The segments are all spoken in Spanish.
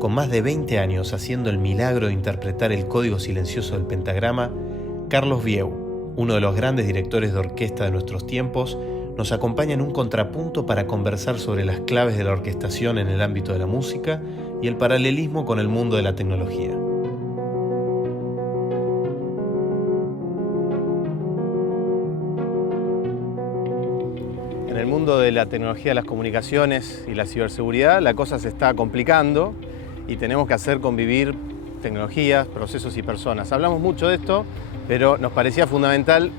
Con más de 20 años haciendo el milagro de interpretar el código silencioso del pentagrama, Carlos Vieu, uno de los grandes directores de orquesta de nuestros tiempos, nos acompaña en un contrapunto para conversar sobre las claves de la orquestación en el ámbito de la música y el paralelismo con el mundo de la tecnología. En el mundo de la tecnología de las comunicaciones y la ciberseguridad, la cosa se está complicando y tenemos que hacer convivir tecnologías, procesos y personas. Hablamos mucho de esto, pero nos parecía fundamental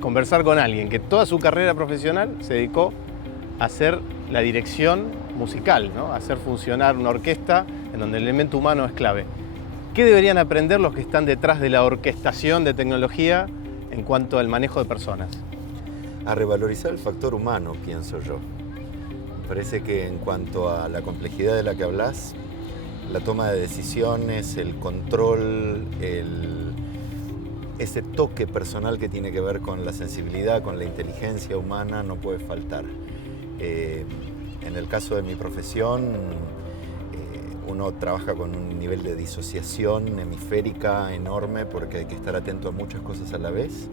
conversar con alguien que toda su carrera profesional se dedicó a hacer la dirección musical, ¿no? A hacer funcionar una orquesta en donde el elemento humano es clave. ¿Qué deberían aprender los que están detrás de la orquestación de tecnología en cuanto al manejo de personas? A revalorizar el factor humano, pienso yo. Me parece que en cuanto a la complejidad de la que hablas, la toma de decisiones, el control, ese toque personal que tiene que ver con la sensibilidad, con la inteligencia humana, no puede faltar. En el caso de mi profesión, uno trabaja con un nivel de disociación hemisférica enorme porque hay que estar atento a muchas cosas a la vez.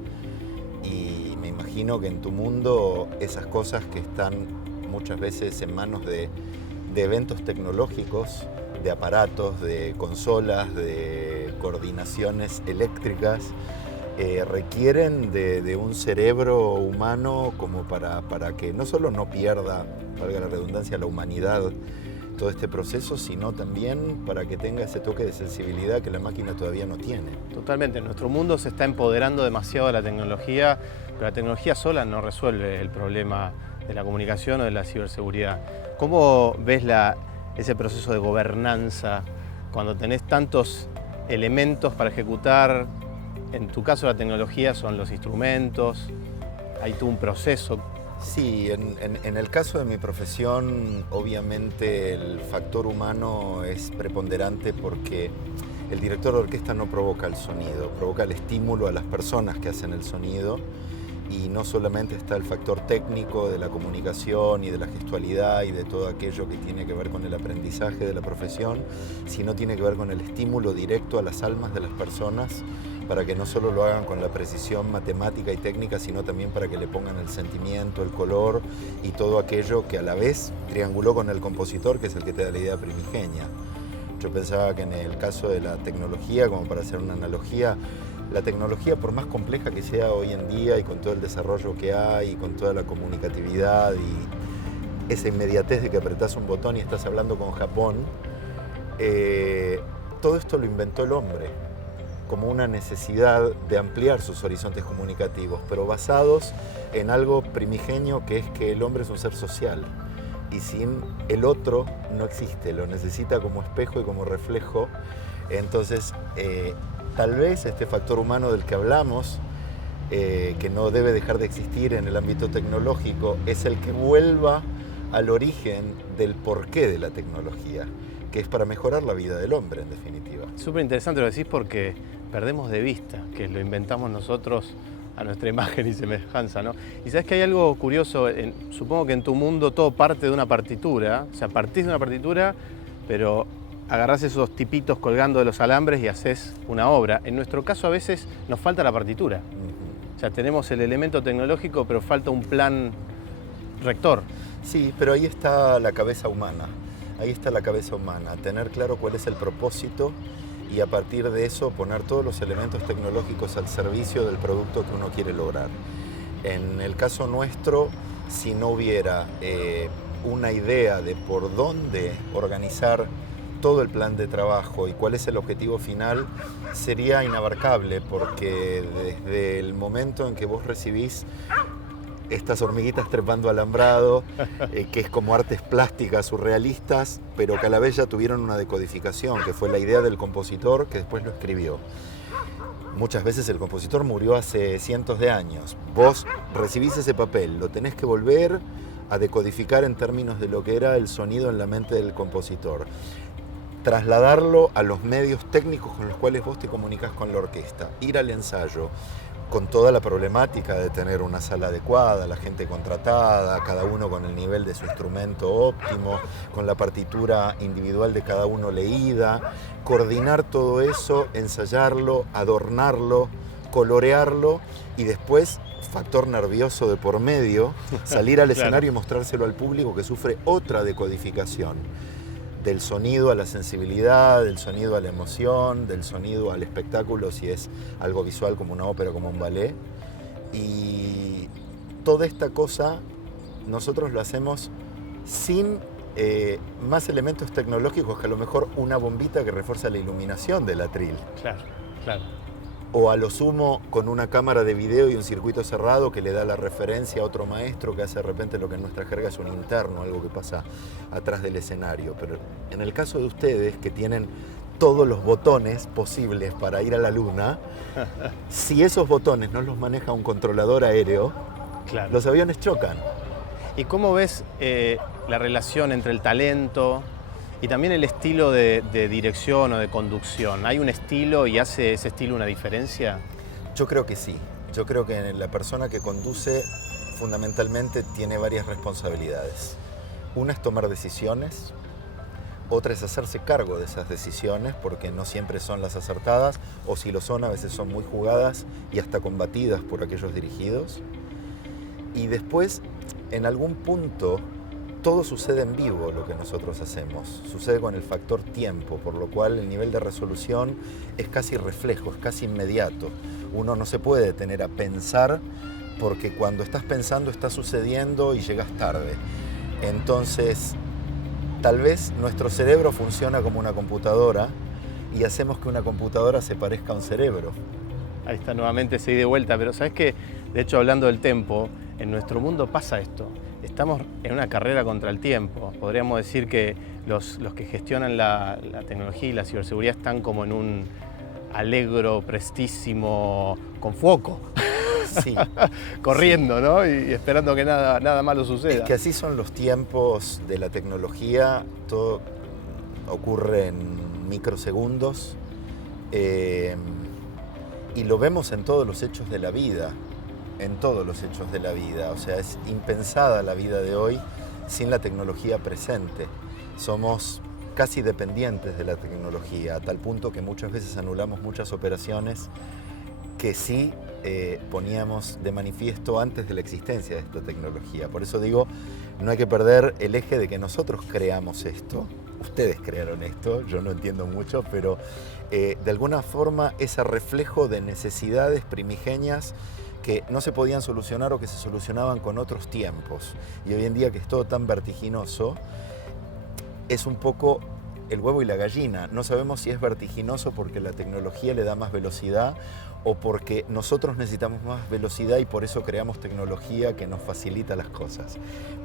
Y me imagino que en tu mundo esas cosas que están muchas veces en manos de eventos tecnológicos, de aparatos, de consolas, de coordinaciones eléctricas, requieren de un cerebro humano como para que no solo no pierda, valga la redundancia, la humanidad todo este proceso, sino también para que tenga ese toque de sensibilidad que la máquina todavía no tiene. Totalmente, nuestro mundo se está empoderando demasiado de la tecnología, pero la tecnología sola no resuelve el problema de la comunicación o de la ciberseguridad. ¿Cómo ves ese proceso de gobernanza cuando tenés tantos elementos para ejecutar? En tu caso la tecnología son los instrumentos, hay todo un proceso. Sí, en el caso de mi profesión, obviamente el factor humano es preponderante porque el director de orquesta no provoca el sonido, provoca el estímulo a las personas que hacen el sonido. Y no solamente está el factor técnico de la comunicación y de la gestualidad y de todo aquello que tiene que ver con el aprendizaje de la profesión, sino tiene que ver con el estímulo directo a las almas de las personas para que no solo lo hagan con la precisión matemática y técnica, sino también para que le pongan el sentimiento, el color y todo aquello que a la vez trianguló con el compositor, que es el que te da la idea primigenia. Yo pensaba que en el caso de la tecnología, como para hacer una analogía, la tecnología, por más compleja que sea hoy en día y con todo el desarrollo que hay y con toda la comunicatividad y esa inmediatez de que apretás un botón y estás hablando con Japón, todo esto lo inventó el hombre como una necesidad de ampliar sus horizontes comunicativos, pero basados en algo primigenio que es que el hombre es un ser social y sin el otro no existe, lo necesita como espejo y como reflejo. Entonces, tal vez este factor humano del que hablamos, que no debe dejar de existir en el ámbito tecnológico, es el que vuelva al origen del porqué de la tecnología, que es para mejorar la vida del hombre, en definitiva. Súper interesante lo que decís porque perdemos de vista que lo inventamos nosotros a nuestra imagen y semejanza, ¿no? Y sabes que hay algo curioso, supongo que en tu mundo todo parte de una partitura, o sea, partís de una partitura, pero agarrás esos tipitos colgando de los alambres y haces una obra. En nuestro caso a veces nos falta la partitura. O sea, tenemos el elemento tecnológico, pero falta un plan rector. Sí, pero ahí está la cabeza humana. Ahí está la cabeza humana. Tener claro cuál es el propósito y a partir de eso poner todos los elementos tecnológicos al servicio del producto que uno quiere lograr. En el caso nuestro, si no hubiera una idea de por dónde organizar todo el plan de trabajo y cuál es el objetivo final, sería inabarcable, porque desde el momento en que vos recibís estas hormiguitas trepando alambrado, que es como artes plásticas surrealistas, pero que a la vez ya tuvieron una decodificación, que fue la idea del compositor que después lo escribió. Muchas veces el compositor murió hace cientos de años. Vos recibís ese papel, lo tenés que volver a decodificar en términos de lo que era el sonido en la mente del compositor. Trasladarlo a los medios técnicos con los cuales vos te comunicás con la orquesta, ir al ensayo, con toda la problemática de tener una sala adecuada, la gente contratada, cada uno con el nivel de su instrumento óptimo, con la partitura individual de cada uno leída, coordinar todo eso, ensayarlo, adornarlo, colorearlo y después, factor nervioso de por medio, salir al escenario y mostrárselo al público que sufre otra decodificación. Del sonido a la sensibilidad, del sonido a la emoción, del sonido al espectáculo, si es algo visual como una ópera, como un ballet. Y toda esta cosa nosotros lo hacemos sin más elementos tecnológicos que a lo mejor una bombita que refuerza la iluminación del atril. Claro, claro. O a lo sumo con una cámara de video y un circuito cerrado que le da la referencia a otro maestro que hace de repente lo que en nuestra jerga es un interno, algo que pasa atrás del escenario. Pero en el caso de ustedes, que tienen todos los botones posibles para ir a la luna, si esos botones no los maneja un controlador aéreo, Claro. los aviones chocan. ¿Y cómo ves la relación entre el talento y también el estilo de dirección o de conducción? ¿Hay un estilo y hace ese estilo una diferencia? Yo creo que sí. Yo creo que la persona que conduce fundamentalmente tiene varias responsabilidades. Una es tomar decisiones, otra es hacerse cargo de esas decisiones porque no siempre son las acertadas o si lo son a veces son muy jugadas y hasta combatidas por aquellos dirigidos. Y después, en algún punto, todo sucede en vivo lo que nosotros hacemos, sucede con el factor tiempo, por lo cual el nivel de resolución es casi reflejo, es casi inmediato. Uno no se puede detener a pensar porque cuando estás pensando está sucediendo y llegas tarde. Entonces, tal vez nuestro cerebro funciona como una computadora y hacemos que una computadora se parezca a un cerebro. Ahí está nuevamente ese ida y de vuelta, pero ¿sabes qué? De hecho, hablando del tempo, en nuestro mundo pasa esto. Estamos en una carrera contra el tiempo. Podríamos decir que los que gestionan la tecnología y la ciberseguridad están como en un allegro, prestísimo, con foco. Sí. Corriendo, sí. ¿No? Y esperando que nada malo suceda. Es que así son los tiempos de la tecnología. Todo ocurre en microsegundos. Y lo vemos en todos los hechos de la vida. En todos los hechos de la vida. O sea, es impensada la vida de hoy sin la tecnología presente. Somos casi dependientes de la tecnología, a tal punto que muchas veces anulamos muchas operaciones que sí poníamos de manifiesto antes de la existencia de esta tecnología. Por eso digo, no hay que perder el eje de que nosotros creamos esto. Ustedes crearon esto, yo no entiendo mucho, pero de alguna forma ese reflejo de necesidades primigenias que no se podían solucionar o que se solucionaban con otros tiempos. Y hoy en día que es todo tan vertiginoso, es un poco el huevo y la gallina. No sabemos si es vertiginoso porque la tecnología le da más velocidad o porque nosotros necesitamos más velocidad y por eso creamos tecnología que nos facilita las cosas.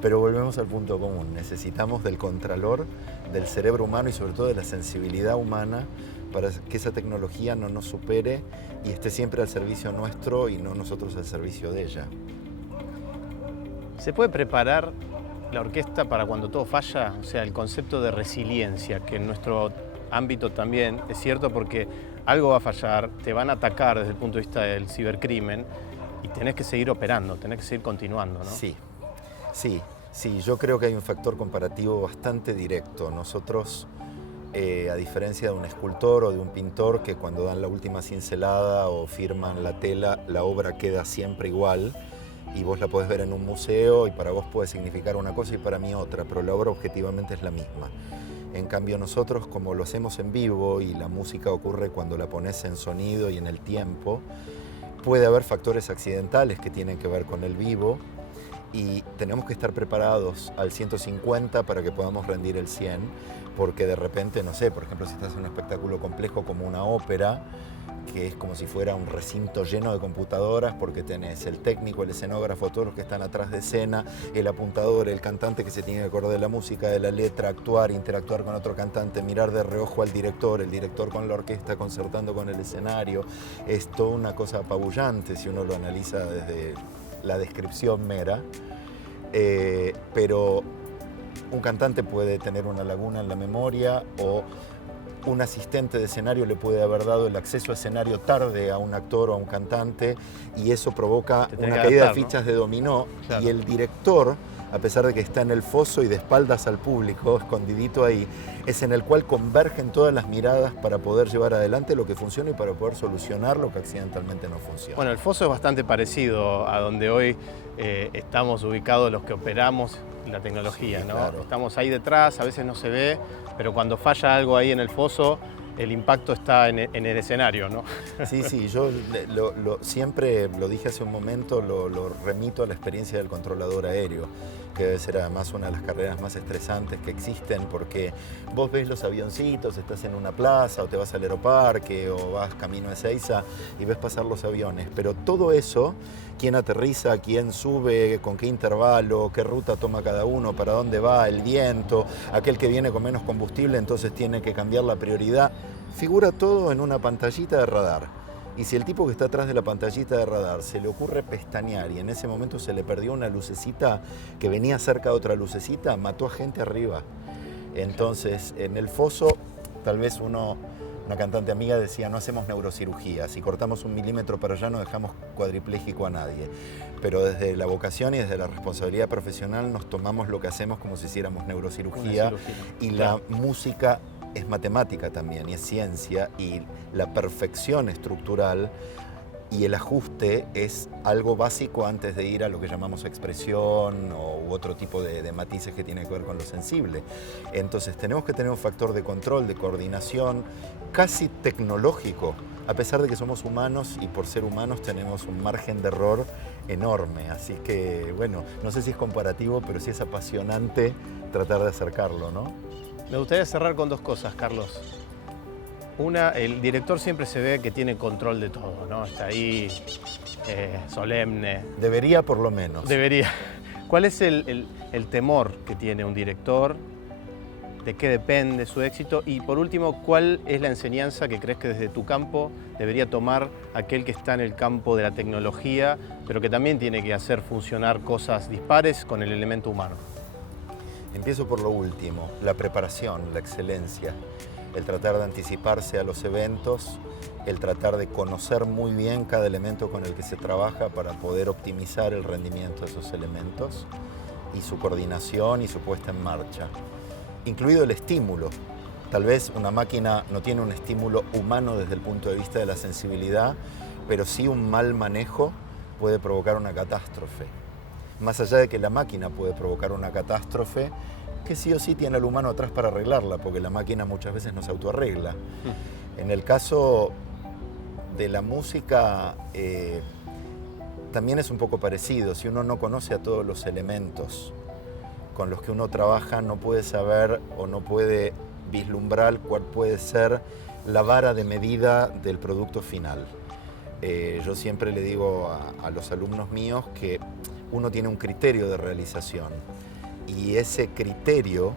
Pero volvemos al punto común. Necesitamos del contralor, del cerebro humano y sobre todo de la sensibilidad humana para que esa tecnología no nos supere y esté siempre al servicio nuestro y no nosotros al servicio de ella. ¿Se puede preparar la orquesta para cuando todo falla? O sea, el concepto de resiliencia, que en nuestro ámbito también es cierto porque algo va a fallar, te van a atacar desde el punto de vista del cibercrimen y tenés que seguir operando, tenés que seguir continuando, ¿no? Sí, yo creo que hay un factor comparativo bastante directo. Nosotros, a diferencia de un escultor o de un pintor que cuando dan la última cincelada o firman la tela, la obra queda siempre igual y vos la podés ver en un museo y para vos puede significar una cosa y para mí otra, pero la obra objetivamente es la misma. En cambio nosotros, como lo hacemos en vivo y la música ocurre cuando la pones en sonido y en el tiempo, puede haber factores accidentales que tienen que ver con el vivo y tenemos que estar preparados al 150 para que podamos rendir el 100, porque de repente, no sé, por ejemplo, si estás en un espectáculo complejo como una ópera, que es como si fuera un recinto lleno de computadoras porque tenés el técnico, el escenógrafo, todos los que están atrás de escena, el apuntador, el cantante que se tiene que acordar de la música, de la letra, actuar, interactuar con otro cantante, mirar de reojo al director, el director con la orquesta concertando con el escenario. Es toda una cosa apabullante si uno lo analiza desde la descripción mera, pero un cantante puede tener una laguna en la memoria o un asistente de escenario le puede haber dado el acceso a escenario tarde a un actor o a un cantante y eso provoca una caída de fichas, ¿no?, de dominó. Claro. Y el director, a pesar de que está en el foso y de espaldas al público, escondidito ahí, es en el cual convergen todas las miradas para poder llevar adelante lo que funciona y para poder solucionar lo que accidentalmente no funciona. Bueno, el foso es bastante parecido a donde hoy estamos ubicados los que operamos la tecnología, sí, ¿no? Claro. Estamos ahí detrás, a veces no se ve, pero cuando falla algo ahí en el foso, el impacto está en el escenario, ¿no? Sí, sí, yo siempre lo dije hace un momento, lo remito a la experiencia del controlador aéreo, que debe ser además una de las carreras más estresantes que existen, porque vos ves los avioncitos, estás en una plaza o te vas al aeroparque o vas camino a Ezeiza y ves pasar los aviones, pero todo eso, quién aterriza, quién sube, con qué intervalo, qué ruta toma cada uno, para dónde va, el viento, aquel que viene con menos combustible entonces tiene que cambiar la prioridad, figura todo en una pantallita de radar. Y si el tipo que está atrás de la pantallita de radar se le ocurre pestañear y en ese momento se le perdió una lucecita que venía cerca de otra lucecita, mató a gente arriba. Entonces, en el foso, tal vez una cantante amiga decía, no hacemos neurocirugía, si cortamos 1 milímetro para allá no dejamos cuadripléjico a nadie. Pero desde la vocación y desde la responsabilidad profesional nos tomamos lo que hacemos como si hiciéramos neurocirugía. Y claro, la música es matemática también y es ciencia y la perfección estructural y el ajuste es algo básico antes de ir a lo que llamamos expresión u otro tipo de matices que tiene que ver con lo sensible. Entonces tenemos que tener un factor de control, de coordinación, casi tecnológico, a pesar de que somos humanos y por ser humanos tenemos un margen de error enorme. Así que, bueno, no sé si es comparativo, pero sí es apasionante tratar de acercarlo, ¿no? Me gustaría cerrar con 2 cosas, Carlos. Una, el director siempre se ve que tiene control de todo, ¿no? Está ahí solemne. Debería, por lo menos. Debería. ¿Cuál es el temor que tiene un director? ¿De qué depende su éxito? Y por último, ¿cuál es la enseñanza que crees que desde tu campo debería tomar aquel que está en el campo de la tecnología, pero que también tiene que hacer funcionar cosas dispares con el elemento humano? Empiezo por lo último, la preparación, la excelencia, el tratar de anticiparse a los eventos, el tratar de conocer muy bien cada elemento con el que se trabaja para poder optimizar el rendimiento de esos elementos y su coordinación y su puesta en marcha, incluido el estímulo. Tal vez una máquina no tiene un estímulo humano desde el punto de vista de la sensibilidad, pero sí un mal manejo puede provocar una catástrofe. Más allá de que la máquina puede provocar una catástrofe, que sí o sí tiene al humano atrás para arreglarla, porque la máquina muchas veces no se autoarregla. En el caso de la música, también es un poco parecido. Si uno no conoce a todos los elementos con los que uno trabaja, no puede saber o no puede vislumbrar cuál puede ser la vara de medida del producto final. Yo siempre le digo a los alumnos míos que uno tiene un criterio de realización y ese criterio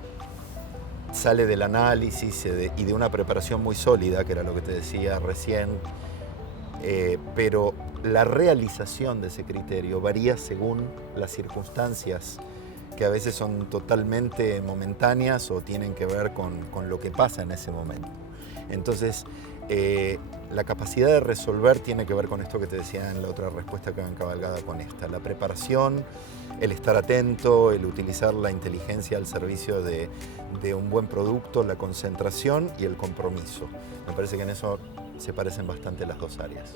sale del análisis y de una preparación muy sólida, que era lo que te decía recién, pero la realización de ese criterio varía según las circunstancias, que a veces son totalmente momentáneas o tienen que ver con lo que pasa en ese momento. Entonces, la capacidad de resolver tiene que ver con esto que te decía en la otra respuesta que va encabalgada con esta. La preparación, el estar atento, el utilizar la inteligencia al servicio de un buen producto, la concentración y el compromiso. Me parece que en eso se parecen bastante las 2 áreas.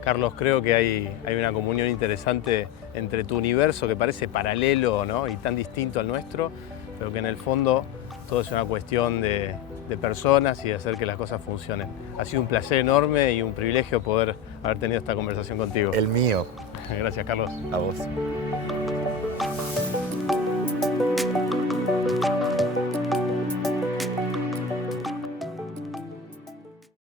Carlos, creo que hay una comunión interesante entre tu universo que parece paralelo, ¿no?, y tan distinto al nuestro, pero que en el fondo todo es una cuestión de personas y de hacer que las cosas funcionen. Ha sido un placer enorme y un privilegio poder haber tenido esta conversación contigo. El mío. Gracias, Carlos. A vos.